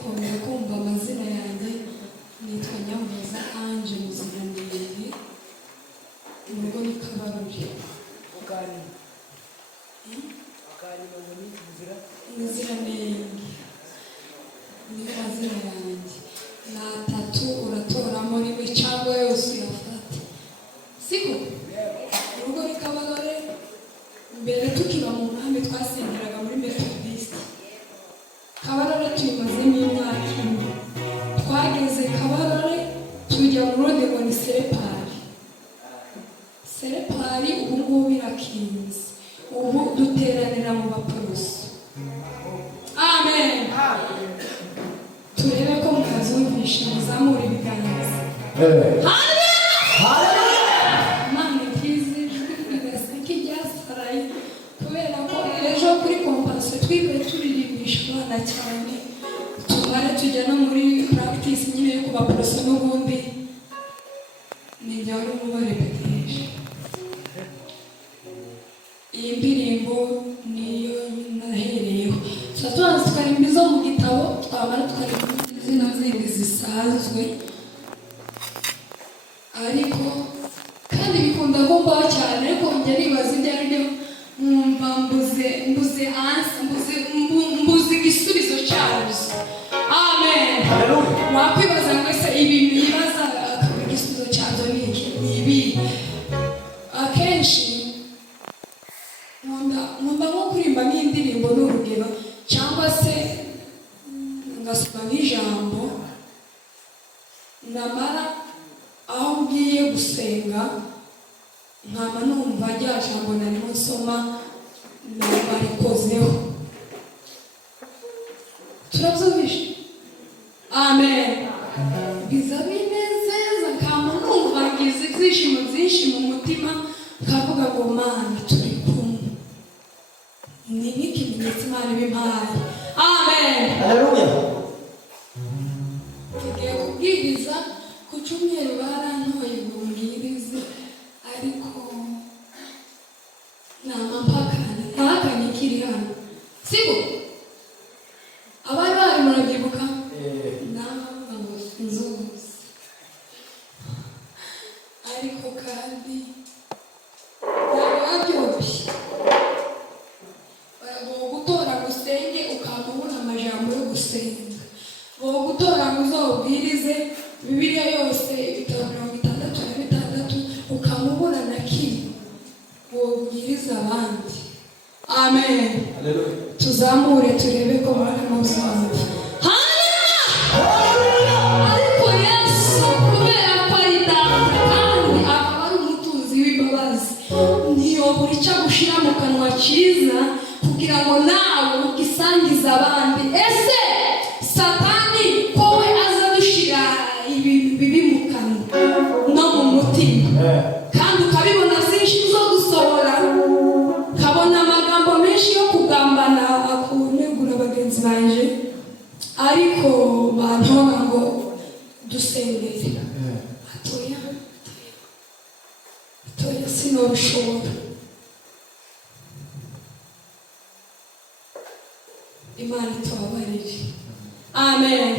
mukomeye kumva amazina yanjye nitwa Nyamwiza Ange Muziranenge mu rugo ni Kabarore Muziranenge niyo mazina yanjye na tatu uratoramo rimwe cyangwa yose uyafata siko urugo ni Kabarore mbere tukiba mu nkambi twasengeraga muri Methodist Kabarore tuyimazemo imyaka ine twageze Kabarore tujya mu rundi ngo ni Serepari ubu ngubu birakinze ubu duteranira mu baporoso amen turebe ko mukazumvisha muzamura ibiganza Mane byize bigaseke ryasaraye kubera ko ejo kuri kompanse twibe turirimbisha abana cyane tumare tujya no muri practice nyine yo kubaporoso n'ubundi nijya wari mubarepeteje iyi ndirimbo niyo nahereyeho tuba tukarimba izo mu gitabo twamara tukarimba izina zindi zisanzwe ariko kandi bikunda kumbaho cyane ariko njya nibaza ibyo ari byo mwumva mbuze igisubizo cyazo amen wakwibaza ngo ese ibintu yibaza akaba igisubizo cyazo ni iki ni ibi akenshi nkunda nko kuririmba nk'indirimbo n'urugero cyangwa se ngasoma nk'ijambo namara aho ngiye gusenga nkaba numva rya jambo narimo nsoma barikozeho turabyumvishe amen biza binezeza nkaba numva ngize ibyishimo byinshi mu mutima nkavuga ngo Mana turi kumwe ni nk'ikimenyetso Imana ibimpaye amen haleluya tugiye kubwiriza ku cyumweru barantoye ngo mbwirize ariko ntampakanye kiri hano siko abari bari murabyibuka nabavuga ngo sinzuzi ariko kandi ntabwo babyoroshye baragoye gutora ngo usenge ukabona amajambo yo gusenga ngo gutora ngo uzawubwirize Bibiliya yose ibitabo 66 ukamubona na kimwe ngo ubwirize abandi amen haleluya tuzamure turebe ko Imana muzamure ariko Yesu kubera ko ari data kandi akaba ari umutunzi w'imbabazi niyo buri cyo gushira mu kanwa cyiza kugira ngo nawe ugisangize abandi ese Satani kowe azadushira ibintu bibi mu kanwa no mu mutima kandi ukabibona byinshi zo gusohora kabona amagambo menshi yo kugambana akunegura bagenzi banje ariko bantora ngo dusengere atoya sinobishobora Imana itubabarire amen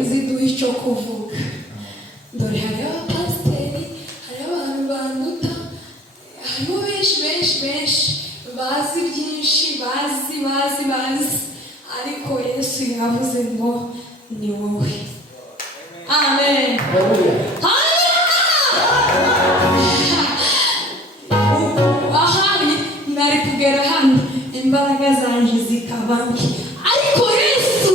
iziduha icyo kuvuga dore hariho abapasiteri hariho abantu banduta hariho benshi bazi byinshi bazi ariko Yesu yavuze ngo ni wowe amen ahari nari kugera hano imbaraga zanjye zikaba nke ariko Yesu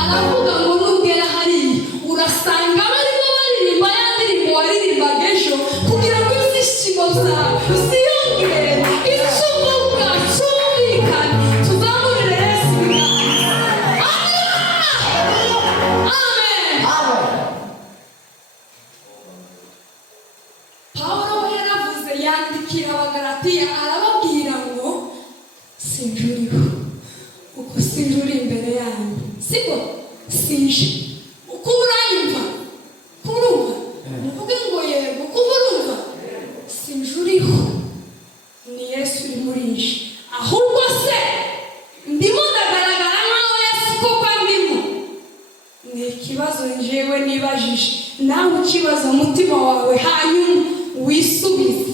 aravuga ngo nugera hariya urasanga barimo baririmba ya ndirimbo waririmbaga ejo kugira ngo ibyishimo byawe ziyongere icumu bwacumvikane tuzamurire Yesu amen Pawulo yaravuze yandikira Abagalatiya arababwira ngo sinjuriho uko sinjuri imbere yanyu siko sinje uko uranyumva kurumva muvuge ngo yego uko urumva sinjuriho ni Yesu uri muri nje ahubwo se ndimo ndagaragara nkaho Yesu koko ndimo ikibazo mu mutima wawe hanyuma wisubize.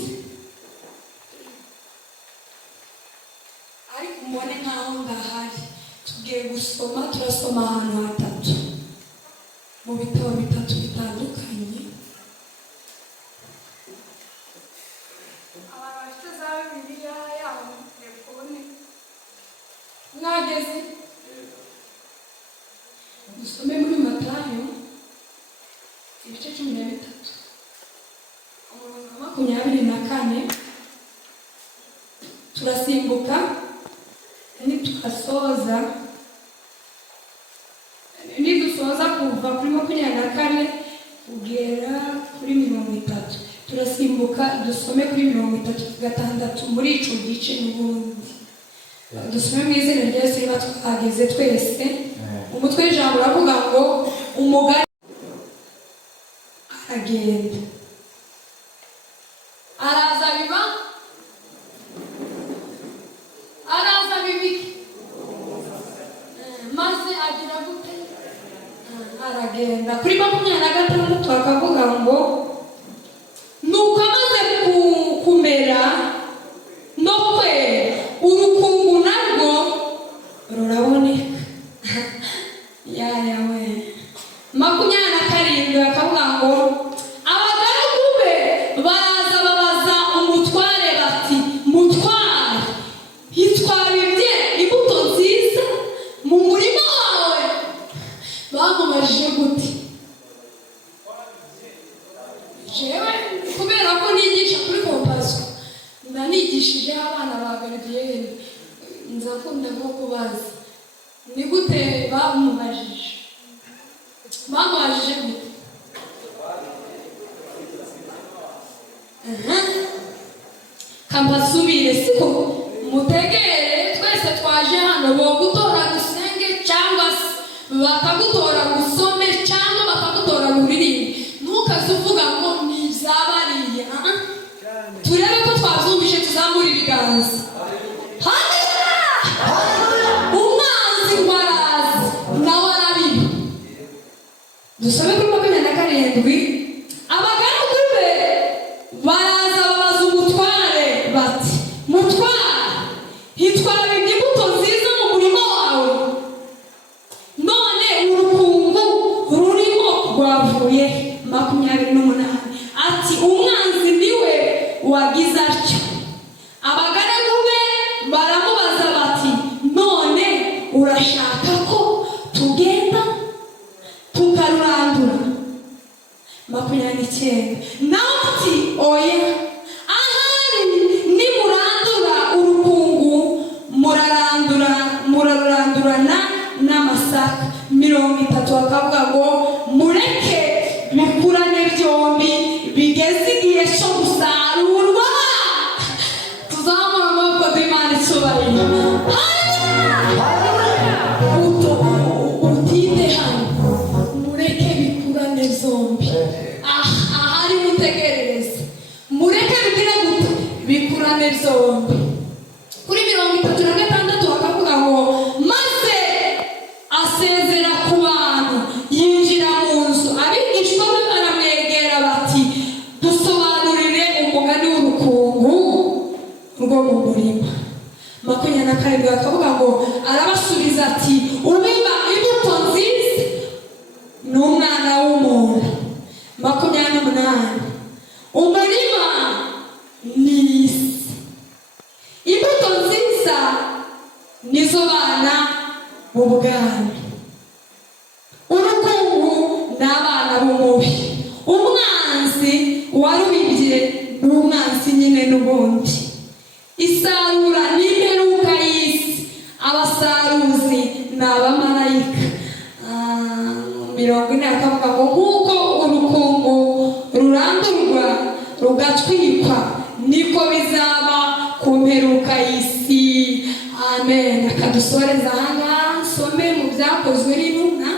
Ariko mbone nkaho ngahari tugiye gusoma, turasoma ahantu hatatu mu bitabo bitatu bitandukanye. Abantu bafite za Bibiliya yabo telefone mwageze, dusome muri Matayo ibice 13 umurongo wa 24. Turasimbuka nitukasoza, nidusoza kuva kuri 24 kugera kuri 30. Turasimbuka dusome kuri 36 muri ico gice n'ubundi. Dusome mu izina rya Yesu riba twageze twese. Umutwe w'ijambo uravuga ngo umugani aragenda, araza bibiki maze agira gute, aragenda. Kuri 26 akavuga ngo nuko amaze kumera no kwera urukungu narwo ruraboneka. yawe 27 akavuga ngo abagaragu be baraza babaza umutware bati, mutware, hitwabibye imbuto nziza mu murima wawe? Bamubajije gute? Jewe kubera ko nigisha kuri Kompasco ndanigishije abana ba Garidiyeni, nzakunda nko kubaza ni gute bamubajije gute? Kampasubire siko mutegere twese twaje hano bo gutora gusenge cyangwa bakagutora gusome cyangwa bakagutora guririmbe. Ntukazuvuga ngo ni zabariye. Turebe ko twavyumvishe, tuzamura ibiganza. Umwanzi warazi nawe arabiba. Dusome kuri 27. Abagaragu be baraza babaza umutware bati, mutware, hitwabibye imbuto nziza mu murima wawe, none urukungu rurimo rwavuye. 28 ati umwanzi niwe wagize atyo. Abagaragu be baramubaza bati, none urashaka ko tugenda tukarurandura? 29 nawe ati oya, ahari nimurandura urukungu murarurandurana n'amasaka. 30 akavuga ngo mureke bikurane byombi bigeze igihe cyo gusarurwa. Tuzamura amaboko d'Imana icyubahiro. Utinde hano mureke bikurane zombi. Ahari mutegerereze mureke bigire gute, bikurane zombi. Kuri 36 akavuga ngo maze asezera ku bantu yinjira mu nzu. Abigishwa be baramwegera bati, dusobanurire umugani w'urukungu rwo mu murima. 27 akavuga ngo arabasubiza ati, ubiba imbuto nziza ni umwana w'umuntu. 28 umurima ni isi. Imbuto nziza nizo bana b'ubwami, urukungu n'abana b'umubi. Umwanzi warubibye ni umwanzi nyine n'ubundi. Isarura n'imperuka y'isi, abasaruzi ni abamarayika. 40 akavuga ngo nk'uko urukungu rurandurwa rugatwikwa niko bizaba ku mperuka y'isi. Amen. Akadusoreza ahangaha, some mu byakozwe n'intumwa.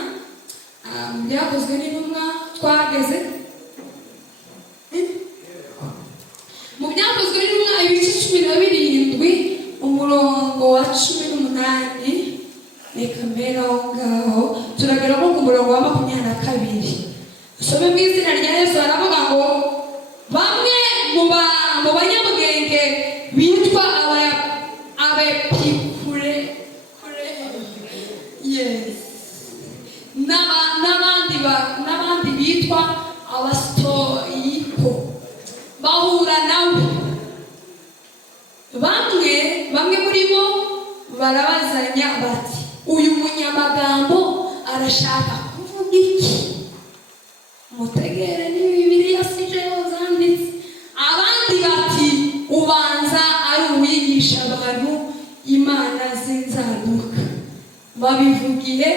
Byakozwe n'intumwa twageze mu byakozwe n'intumwa ibice 17 umurongo wa 18. Reka mbere aho ngaho turageramo ku murongo wa 22. Some mu izina rya Yesu. Aravuga bamwe muri bo barabazanya bati uyu munyamagambo arashaka kuvuga iki? Mutegere ni Bibiliya sije zanditse. Abandi bati ubanza ari uwigisha abantu imana z'inzaduka. Babivugiye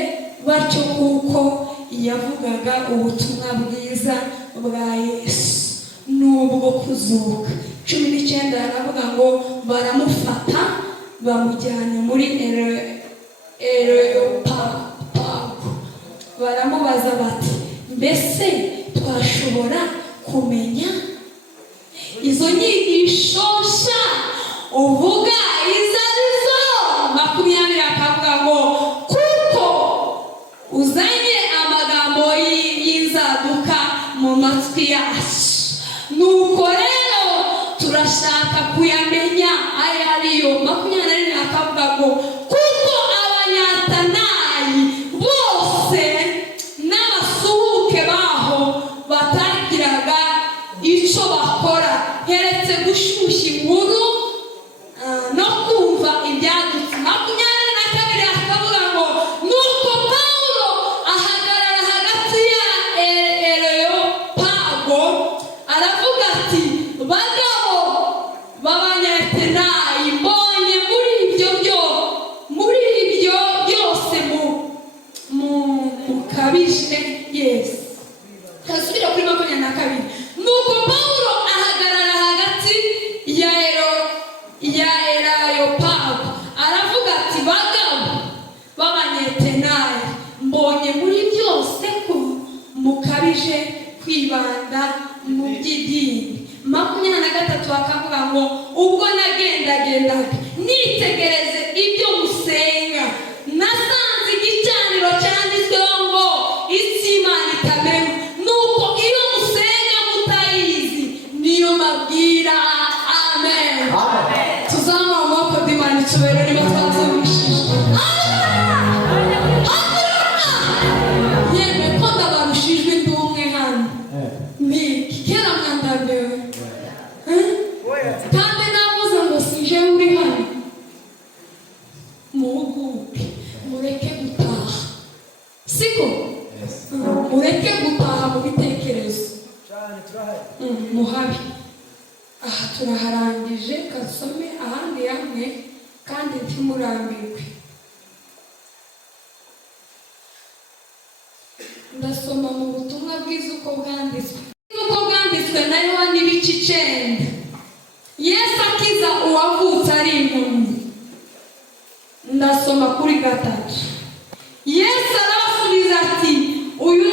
batyo kuko yavugaga ubutumwa bwiza bwa Yesu n'ubwo kuzuka. 19 aravuga ngo baramufata bamujyana muri Areopago. Baramubaza bati mbese twashobora kumenya izo nyigisho nshya uvuga izo arizo? 20 akavuga ngo kuko uzanye amagambo y'inzaduka mu matwi yacu, nuko rero turashaka kuyamenya ayo ariyo. 21 akavuga ngo kuko abanyatanayi bose n'abasuhuke baho batagiraga icyo bakora keretse gushyushya inkuru no kumva ibyadutse. 22 akavuga ngo nuko Pawulo ahagarara hagati ya Areopago aravuga ati bagabo b'Abanyatenayi, mbonye muri ibyo byose mukabije. Yes, kasubira kuri 22. Nuko Pawulo ahagarara hagati ya Areopago aravuga ati bagabo b'Abanyatenayi, mbonye muri byose ko mukabije kwibanda mu by'idini. 23 akavuga ngo ubwo nagendagendaga nitegereze ibyo musenga, nasanze igicaniro cyanditsweho ngo isi Imana itamenya. Nuko iyo musenga mutayizi niyo mabwira. Amen. Tuzama amaboko d'Imana icyubahiro niba twazamishije. Yemwe ko ndabarushijwe ndi umwe hano. Ni kera mwandambiwe. Kandi navuze ngo sije uri hano. Muhuguke, mureke gutaha. Siko? Mureke gutaha mu bitekerezo. Muhabi. Aha turaharangije, kasome ahandi hamwe kandi ntimurambirwe. Ndasoma mu butumwa bwiza uko bwanditswe na Yohana ibice 9. Yesu akiza uwavutse ari impumyi. Ndasoma kuri 3. Yesu arasubiza ati uyu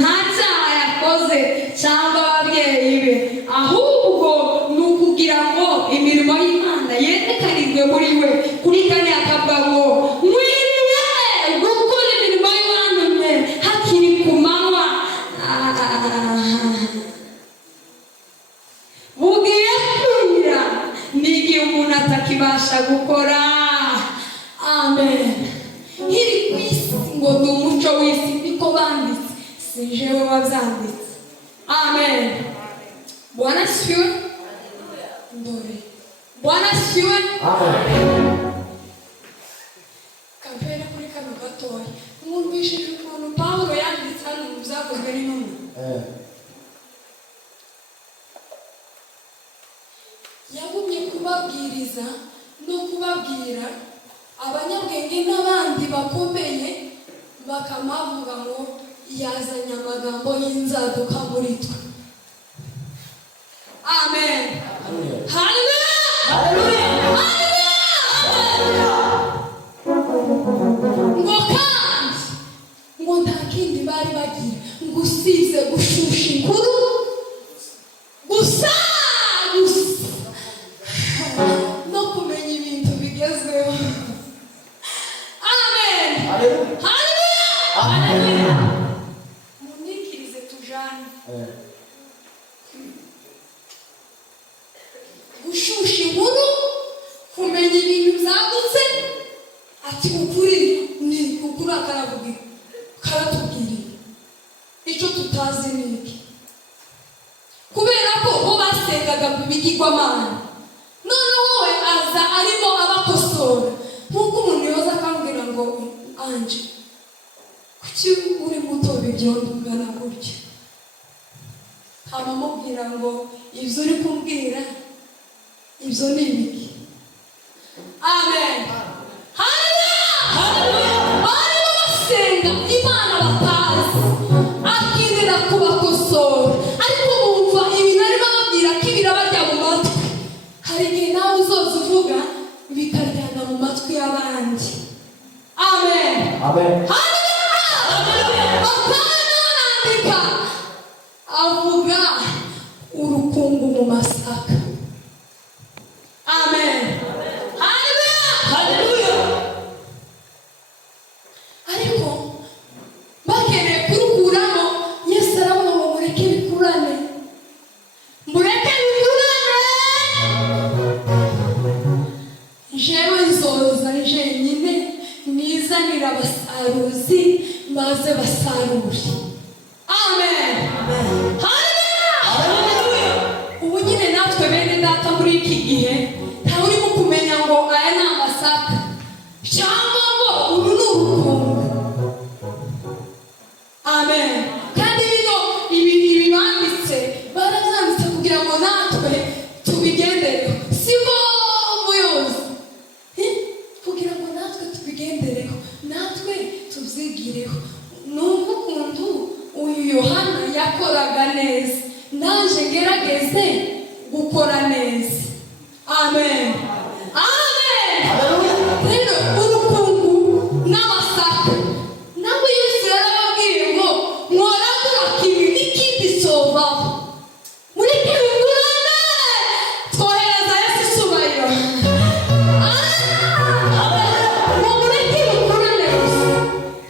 nta cyaha yakoze cyangwa ababyeyi be, ahubwo ni ukugira ngo imirimo y'Imana yerekanirwe muri we. Kuri 4 akavuga ngo mwiriwe gukora imirimo y'Imana hakiri ku manywa. Bugiye kwira n'igihe umuntu atakibasha gukora. Amen. Nkiri ku isi ngo ni umuco w'isi niko banditse, si jewe wabyanditse. Amen. Bwana asifiwe. Ndore Bwana asifiwe. Kampere kuri kano gatoya mwumvishije ukuntu Pawulo yanditse hano mu byakozwe n'intumwa. Yagumye kubabwiriza no kubabwira abanyabwenge n'abandi bakomeye, bakamavuga ngo yazanye amagambo y'inzaduka muri twe. Amen. Haleluya. Ngo kandi ngo nta kindi bari bagira ngo usize gushusha inkuru gusa no kumenya ibintu bigezweho. Amen. Haleluya. Munikirize tujane. Gushusha inkuru, kumenya ibintu byagutse. Ati ukuri ni ukuri, karatubwira icyo tutazi ni iki. Kubera ko bo basengaga mu bigirwamana, noneho anje kuki uri muto bibyondo ungana gutya. Amamubwira ngo ibyo uri kumbwira ibyo ni ibiki. Amen. Haleluya. Bari basenga Imana batazi akirira kubakosora, ariko bumva ibintu ari bababwira ko birabajya mu matwi. Hari igihe nawe uzoza uvuga bikaryana mu matwi y'abandi. Amen. Amen. Haleluya. Apana arandika avuga urukungu mu masaka. Amen. Haleluya. Ariko bakeneye kurukuramo, Yesu aravuga ngo mureke bikurane, mureke bikurane. Jewe nzoza jenyine nizanira abasaruzi maze basarure. Amen. Haleluya. Ubu nyine natwe bene data muri iki gihe ntawe urimo kumenya ngo aya ni amasaka cyangwa ngo uru ni urukungu. Amen. Kandi bino ibi banditse barabyanditse kugira ngo natwe tubigendereho. Siko muyobozi, kugira ngo natwe tubigendereho, natwe tubyigireho. Numva ukuntu uyu Yohana yakoraga neza, naje ngerageze gukora neza. Amen. Amen. Rero urukungu n'amasaka nabwo Yesu yarababwiye ngo mworagura kibi n'ikindi sobaho, mureke bigurane. Twohereza Yesu isubahiro. Ngo mureke bigurane gusa.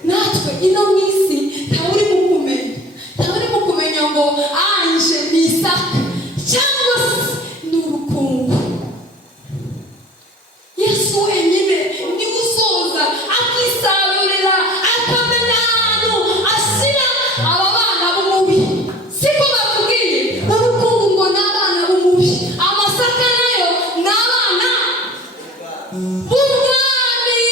Natwe ino mu isi ntawe urimo kumenya ngo anje ni isaka cyangwa se ni urukungu. Yesu wenyine ni gusoza akisarurira, akamenya ahantu ashyira aba bana b'umubi. Siko batubwiye urukungu ngo ni abana b'umubi, amasaka nayo ni abana b'umwami.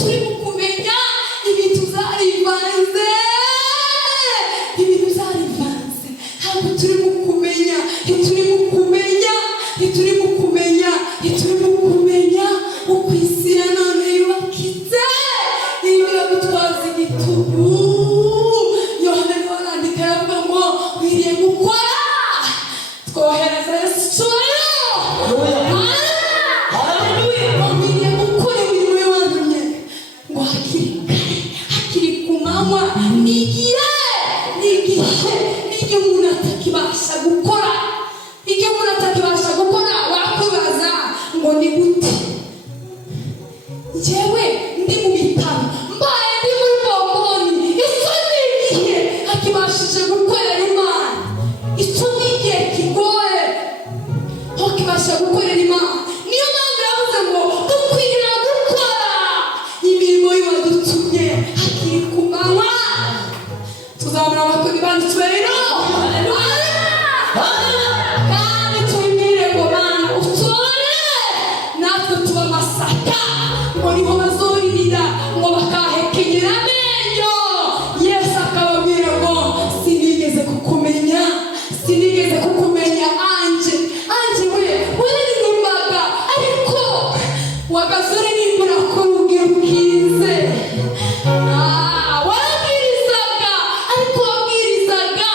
Turi mu kumenya ibintu byarivanze, ntabwo turi mu kumenya uko isi ya none yubakitse. Ibyo bitwaza igitugu. Yohana niwe arandika aravuga ngo wiriye gukora, twohereza Yesu isubahiro. Haleluya. Wiriye gukora imirimo y'uwantumye ngo hakiri ku manywa n'igihe umuntu atakibasha gukora. Iyo umuntu atakibasha gukora wakwibaza ngo ni gute. Njyewe ndi mu bitaro, mbaye ndi muri bomboni, icyo ni igihe akibashije gukorera Imana. Icyo ni igihe kigoye aho kibasha gukorera Imana. Niyo mpamvu yavuze ngo dukwiriye gukora imirimo y'uwadutumye hakiri ku manywa. Tuzabona abakora banditswe rero. Kandi tubibwire ngo Mana utore natwe tuba amasaka, ngo niho bazoririra ngo bakahekenyera amenyo. Yesu akababwira ngo sinigeze kukumenya anje we wararirimbaga, ariko wagazure nimbura ko rubwira ubwize. Warabwirizaga, ariko wabwirizaga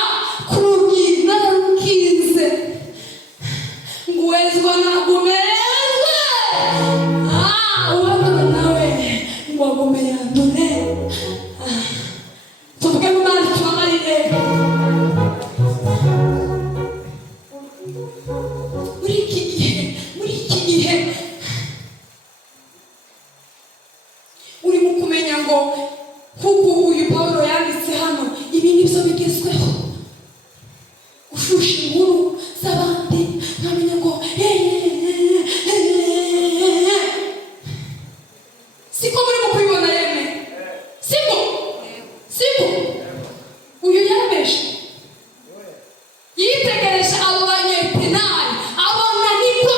ku rubwira nararukize. Nguwezwa nagumezwe. Uwabona nawe ngo agumeye none. Tuvuge mu Mana tubabarire. Muri iki gihe urimo kumenya ngo kuko uyu Pawulo yanditse hano ibi nibyo bigezweho. Gushusha inkuru z'abandi nkamenya ngo siko muri mu kubibona yeme. Siko uyu yabeshe yitegereje abo banyepenari abona niko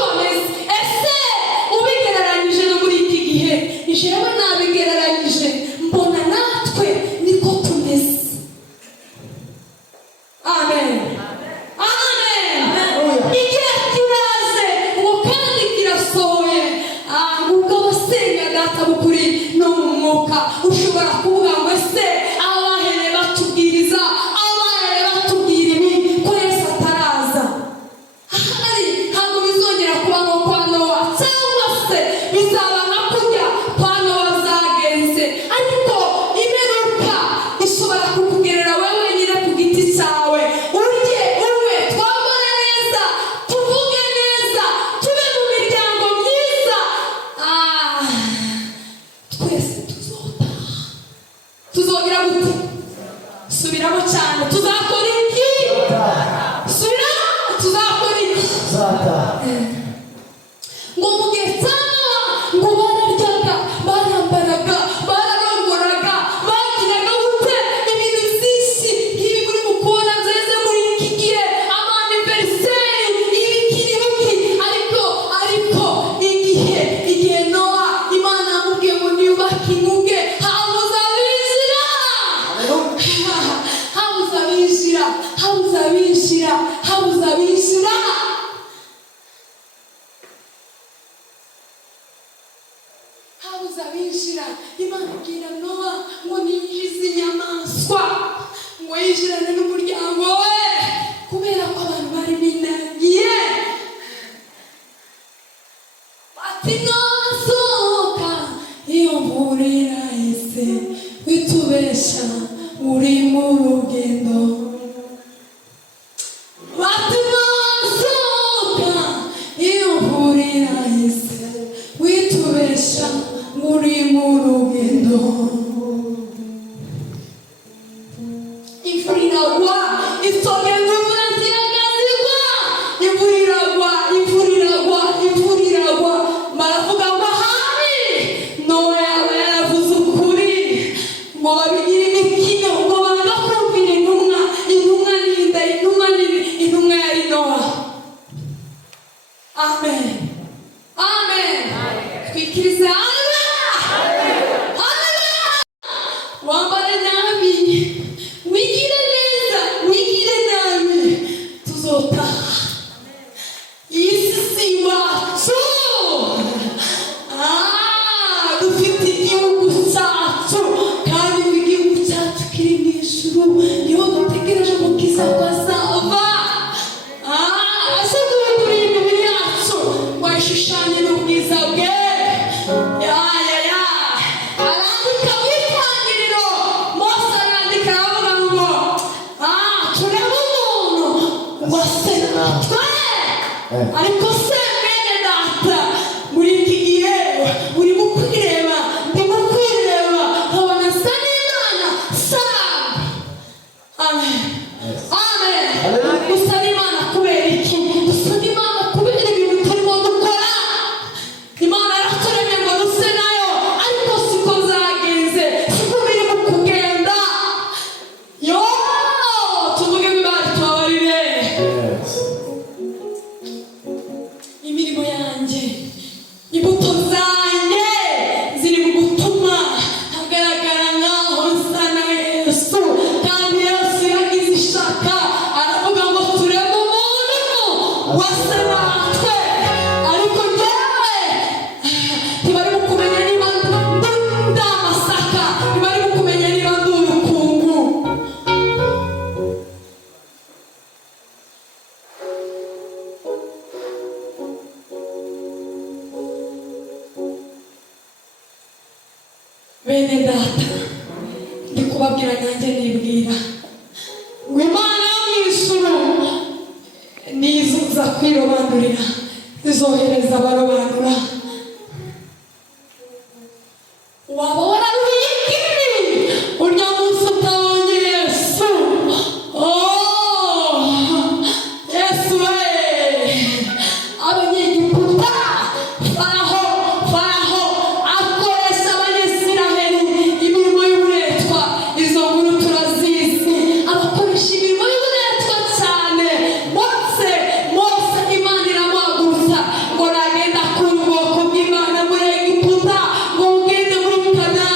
bizaba nka kurya kwa Nowa byagenze, ariko imperuka ishobora kukugerera wewe nyine ku giti cyawe. Urye unywe, twambare neza, tuvuge neza, tube mu miryango myiza. Twese tuzogira gute? Subiramo cyane. Tuzakora iki? Subiramo. Tuzakora iki? Ngo mu gihe cya Nowa ngo bararyaga, barambaraga, bararongoraga, bagiraga gute? Ibintu byinshi nk'ibi muri mukubona byeze muri iki gihe, amaniveriseri, ibiki. Ariko igihe Nowa Imana yamubwiye ngo niyubake inkuge, habuze abinjira. Imana ibwira Nowa ngo ninjize inyamaswa, ngo yinjirane n'umuryango we, kubera ko abantu bari binagiye. Bati Nowa sohoka, iyo mvura irahise, witubesha uri mu rugendo. Bati Nowa sohoka, iyo mvura irahise, witubesha uri mu rugendo. Imvura iragwa, isogeza imvura ziragazigwa. Imvura iragwa. Baravuga ngo ahari Nowa yaba yaravuze ukuri, ngo babigire imikino, ngo banga kumvira intumwa. Intumwa yari Nowa. Amen. Twikirize wambare nabi, wigire neza, wigire nabi, tuzotaha. Iyi si iwacu. Dufite igihugu cyacu, kandi igihugu cyacu kiri mu ijuru, niho dutegereje umukiza ko azava. Ese duhindure imibiri yacu ngo ayishushanye n'ubwiza bwe. Arandika mu Itangiriro, Mose arandika aravuga ngo turebe umuntu wase natwe. Ariko se mwene data, muri iki gihe urimo kwireba, ndimo kwireba, nkabona sa n'Imana sana. Amen. Gusa n'Imana kubera iki? Gusa n'Imana kubera ibintu turimo dukora. Imana yaraturemye ngo duse nayo, ariko siko zagenze, siko biri mu kugenda. Tuvuge ngo Imana tubabarire. Imirimo yanjye, imbuto zanjye ziri mu gutuma hagaragara nk'aho nsa na Yesu, kandi Yesu yagize ishaka, aravuga ngo turebe umuntu wasa natwe. Ariko njyewe ntibari kumenya niba ndi amasaka, ntibari kumenya niba ndi urukungu. Bene data, ndi kubabwira nanjye nibwira ngo Imana yo mu ijuru nizuza kwirobanurira, izohereza abarobanura. Waba wararuhiye iki? Urya munsi utabonye Yesu. Yesu we, abanyegiputa, Faraho akoresha Abanyisiraheli imirimo y'uburetwa. Izo nkuru turazizi, abakoresha imirimo y'uburetwa cyane. Mose Imana iramuhagurutsa ngo nagenda ku bwoko bw'Imana muri Egiputa, ngo ugende muri Kanani.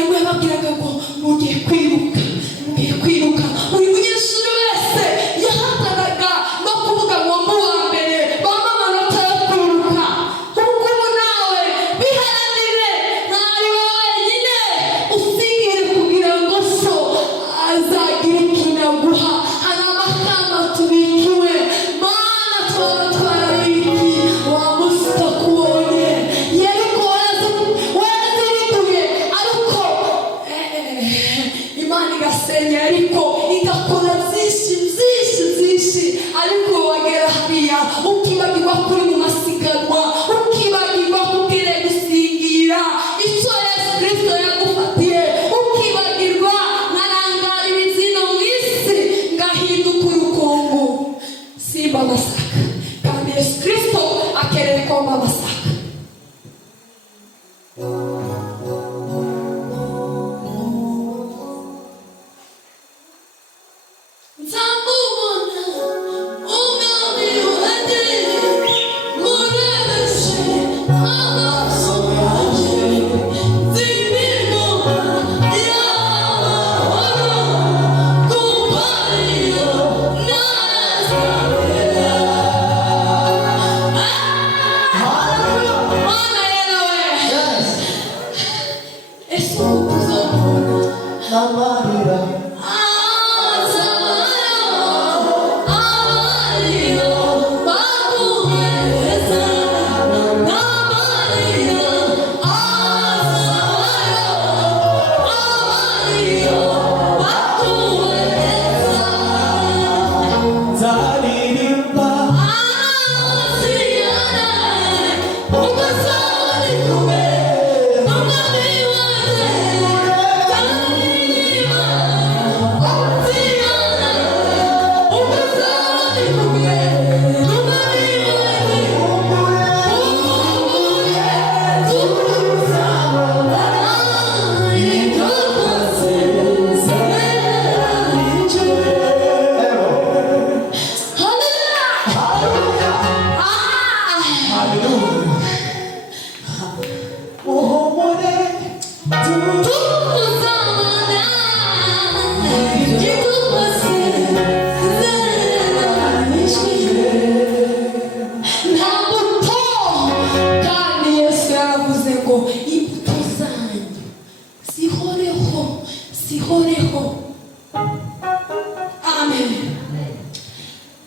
mwarimu yababwiraga ngo mugiye kwiruka, mugiye kwiruka. Buri munyeshuri wese yahatanaga no kuvuga ngo mu wa mbere bampa amanota yo kwiruka. Ubu nawe biharanire, ntari wowe wenyine usigire kugira ngo so azagira ikintu aguha. Hari amakamba tubikiwe, Mana twaba twarabiki wa musi utakubonye. Yeriko warazirituye ariko Imana igasenya, ariko igakora byinshi ariko wagera hariya ukibagirwa kuri mu masiganwa, ukibagirwa kubwire gusingira icyo Yesu Kristo yagufatiye, ukibagirwa nkarangara ibizino mu isi ngahinduka urukungu. Simba amasaka kandi Yesu Kristo akeneye komba amasaka.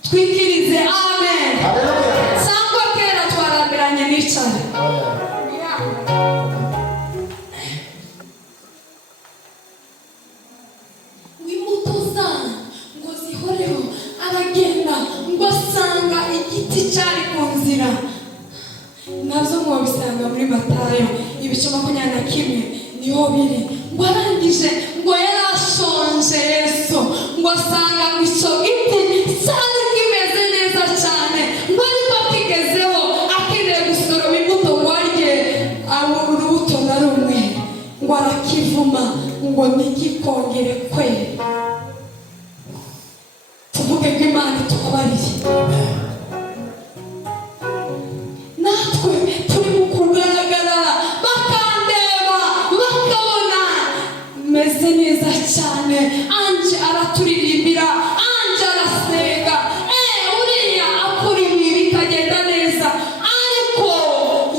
Twikirize amen. Sangwa kera twarambiranye n'icane. Imbuto zanyu ngo zihoreho. Aragenda ngo asanga igiti cyari ku nzira. Nazo mwabisanga muri Matayo ibice 21 niho biri. Ngo arangije ngo yarashonje Yesu, ngo asanga ngo icyo giti cyari kimeze neza cyane, ngo ariko kigezeho akeneye gusoroma imbuto ngo arye abura urubuto na rumwe, ngo arakivuma ngo ntigikongere kwera. Tuvuge ngo Imana itubabarire. Natwe turi mu kugaragara bakandeba bakabona meze neza cyane, anje araturirimbira, anje arasenga, uriya akora ibi bikagenda neza, ariko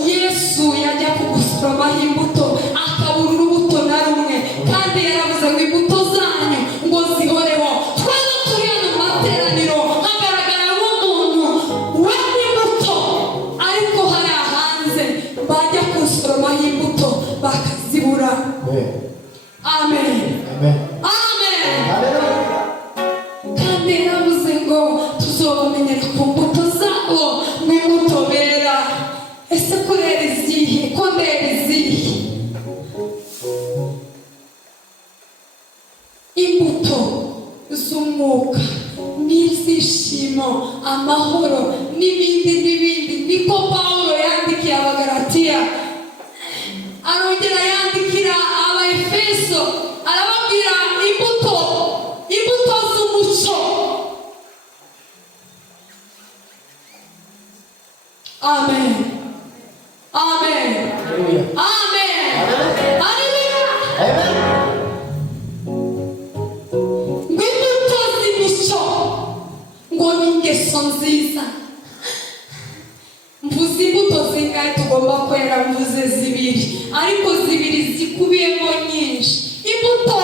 Yesu yajya kugusoroma imbuto akabura urubuto na rumwe, kandi yaravuze ngo imbuto zanyu ngo zihoreho. Twese turi hano mu materaniro hagaragara nk'umuntu wera imbuto, ariko hariya hanze bajya kusoroma imbuto bakazibura. Amen. Amen. Kandi yaravuze ngo tuzobamenyera ku mbuto zabo n'imbuto bera. Ese kurera izihe? Ko ndera izihe? Imbuto z'umwuka n'izishimo, amahoro n'ibindi. Niko Pawulo yandikiye Abagalatiya, arongera yandikira Abaefeso, arababwira imbuto z'umuco. Amen. Amen. Amen. Hallelujah. nziza. Mvuze imbuto zingahe tugomba kwera? Mvuze zibiri, ariko zibiri zikubiyemo nyinshi. Imbuto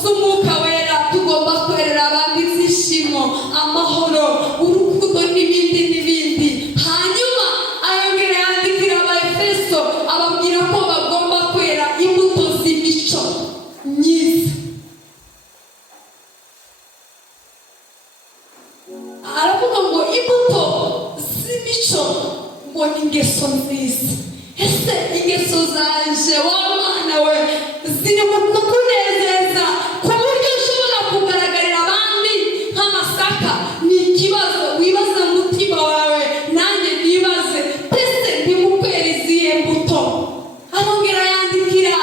z'umwuka wera tugomba kwerera abandi zishimo, amahoro, urukundo n'ibindi n'ibindi. Hanyuma ayongera yandikira Abaefeso ababwira ko bagomba kwera imbuto z'imico myiza. Aravuga ngo imbuto z'imico ngo ni ingeso nziza. Ese ingeso zanje wa mwana we ziri mu kukunezeza ku buryo ushobora kugaragarira abandi nk'amasaka? Ni ikibazo wibaza mu mutima wawe, nanjye nibaze, ese ndimukwera izihe mbuto? Arongera yandikira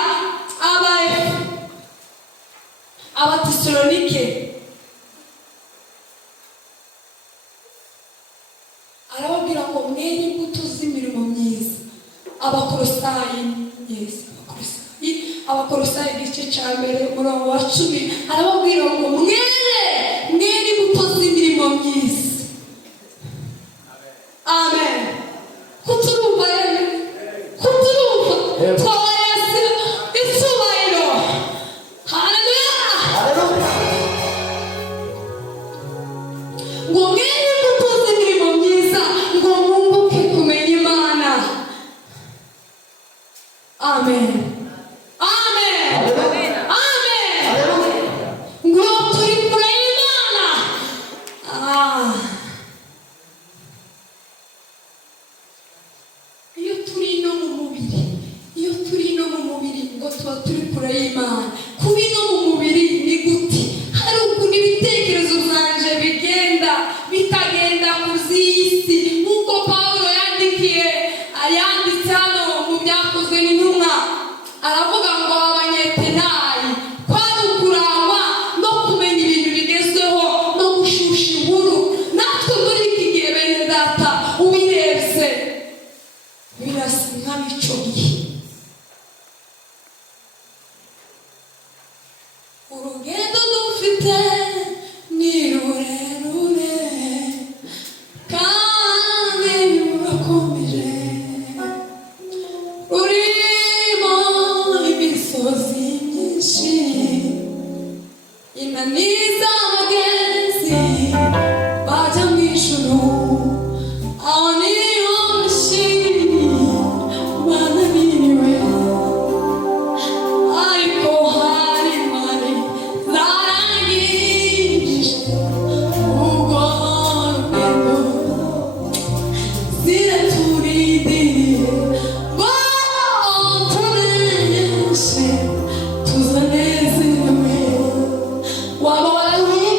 Abatesalonike arababwira ngo mwere imbuto z'imirimo myiza. Abakolosayi igice cya mbere umurongo wa 10 arababwira ngo mwere imbuto z'imirimo myiza. Amen. Kuturumva yeme, kuturumva twese isubahiro. Haleluya. Ngo mwere imbuto z'imirimo myiza, ngo mwunguke kumenya Imana. Amen. Amen. Amen. Ngo turi kure y'Imana. Iyo turi no mu mubiri ngo tuba turi kure y'Imana. Kuba no mu mubiri ni gute? Hari ukuntu ibitekerezo byanje bigenda bitagenda kuzi isi, nk'uko Pawulo yanditse hano mu Byakozwe n'Intumwa. Aravuga ngo Abanyetenayi kwari ukurangwa no kumenya ibintu bigezweho no gushusha inkuru. Natwe muri iki gihe bene data ubirebye birasa nk'amico ye. Urugendo dufite ni rurerure kandi rurakomeje, rurimo imisozi myinshi inaniza abagenzi bajya mu ijuru. Aho niho bashiri bananiriwe, ariko hari mari zarangije ubwo rugendo. Ziraturindiriye ngo tuneshe tuzanezerewe. Waba warahuye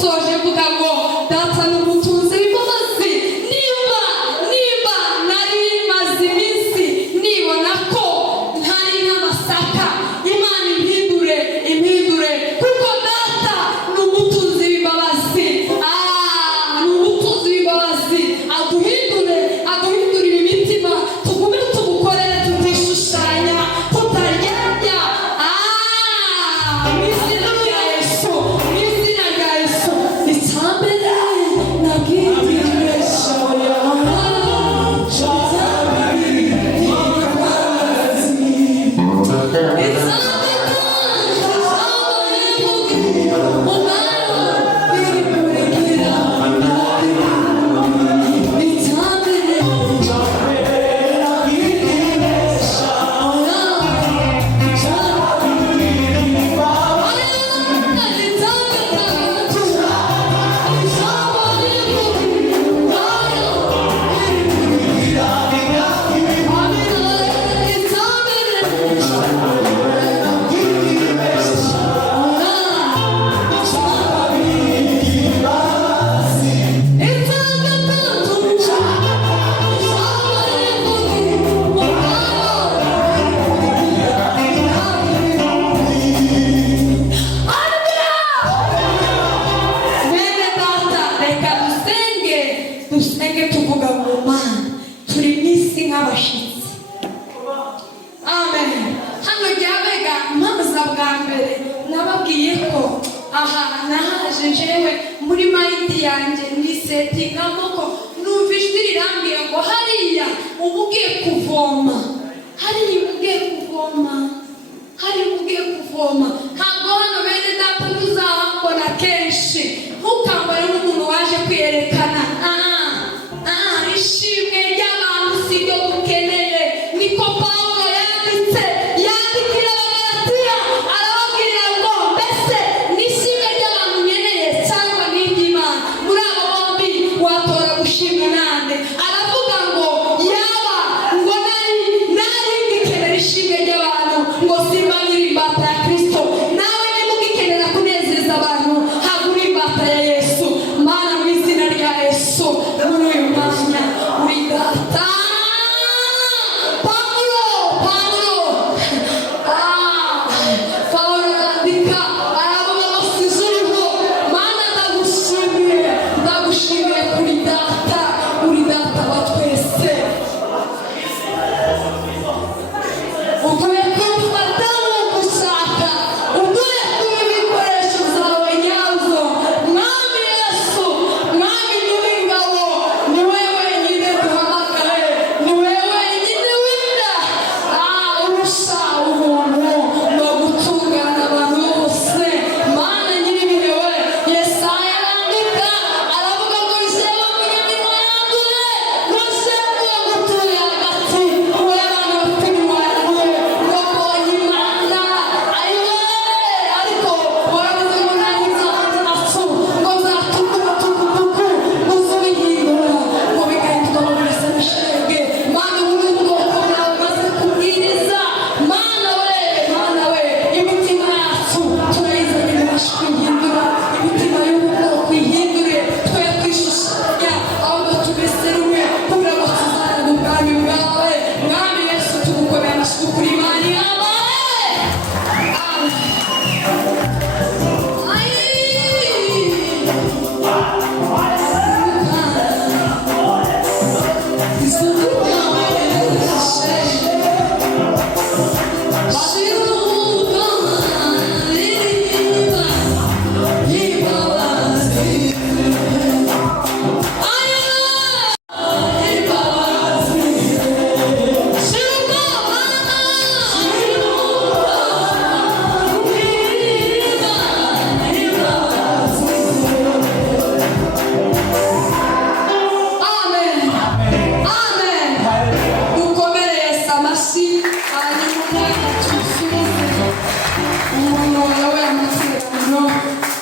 soje vuga ngo data n'umutunzi w'imbabazi niba kwisetingamo ko numva ijwi rirambwiye ngo hariya uba ugiye kuvoma, hariya uba ugiye kuvoma, hariya uba ugiye kuvoma. Ntabwo hano bene data muzahambona kenshi, ntukambare nk'umuntu waje kwiyerekana. Ishimwe ry'abantu si ryo dukeneye. Niko Pawulo yanditse, yandikira Abagalatiya arababwira ngo mbese ni ishimwe ry'abantu nkeneye cyangwa ni iry'Imana? Muri abo bombi watora gushimwa nande? Aravuga ngo yaba ngo nari ngikenera ishimwe ry'abantu, ngo simba nkiri imbata ya Kristo. Nawe niba ugikenera kunezeza abantu, hagura imbata ya Yesu. Mana, mu izina rya Yesu, muri uyu mwanya uri data. Pawulo arandika aravuga ngo sizuriho. Mana, ndagushimiye kuri data, uri data wa twese. Uduhe kumfata nk'uko ushaka, uduhe kuba ibikoresho zawe nyazo. Mwami Yesu, Mwami nyir'ingabo, ni wowe wenyine duhamagaye, ni wowe wenyine wenda urusha ubuntu no gutungana abantu bose. Mana nyir'ibihe we, Yesaya arandika aravuga ngo Jyewe munyaminwa yanduye, ntushemwe gutuye hagati, we abantu bafite iminwa yanduye ngo mbonye Imana. Ayiwe, ariko waravuze ngo nanjye nzacu ngo nzatuka umutukutuku muze ubihindura ngo bigahinduka ngo birasa n'ishege. Mana, muri ubu bwoko bwawe maze kubwiriza, Mana we, imitima yacu turayizanye ibashe kwihindura, imitima y'ubu bwoko ihindure, twe kwishushanya ahubwo tubeserume kugira ngo tuzane mu bwami bwawe. Mwami Yesu, tugukomeye amashyi kuri Imana yabaye.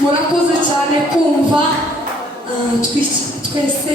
Murakoze cyane kumva twese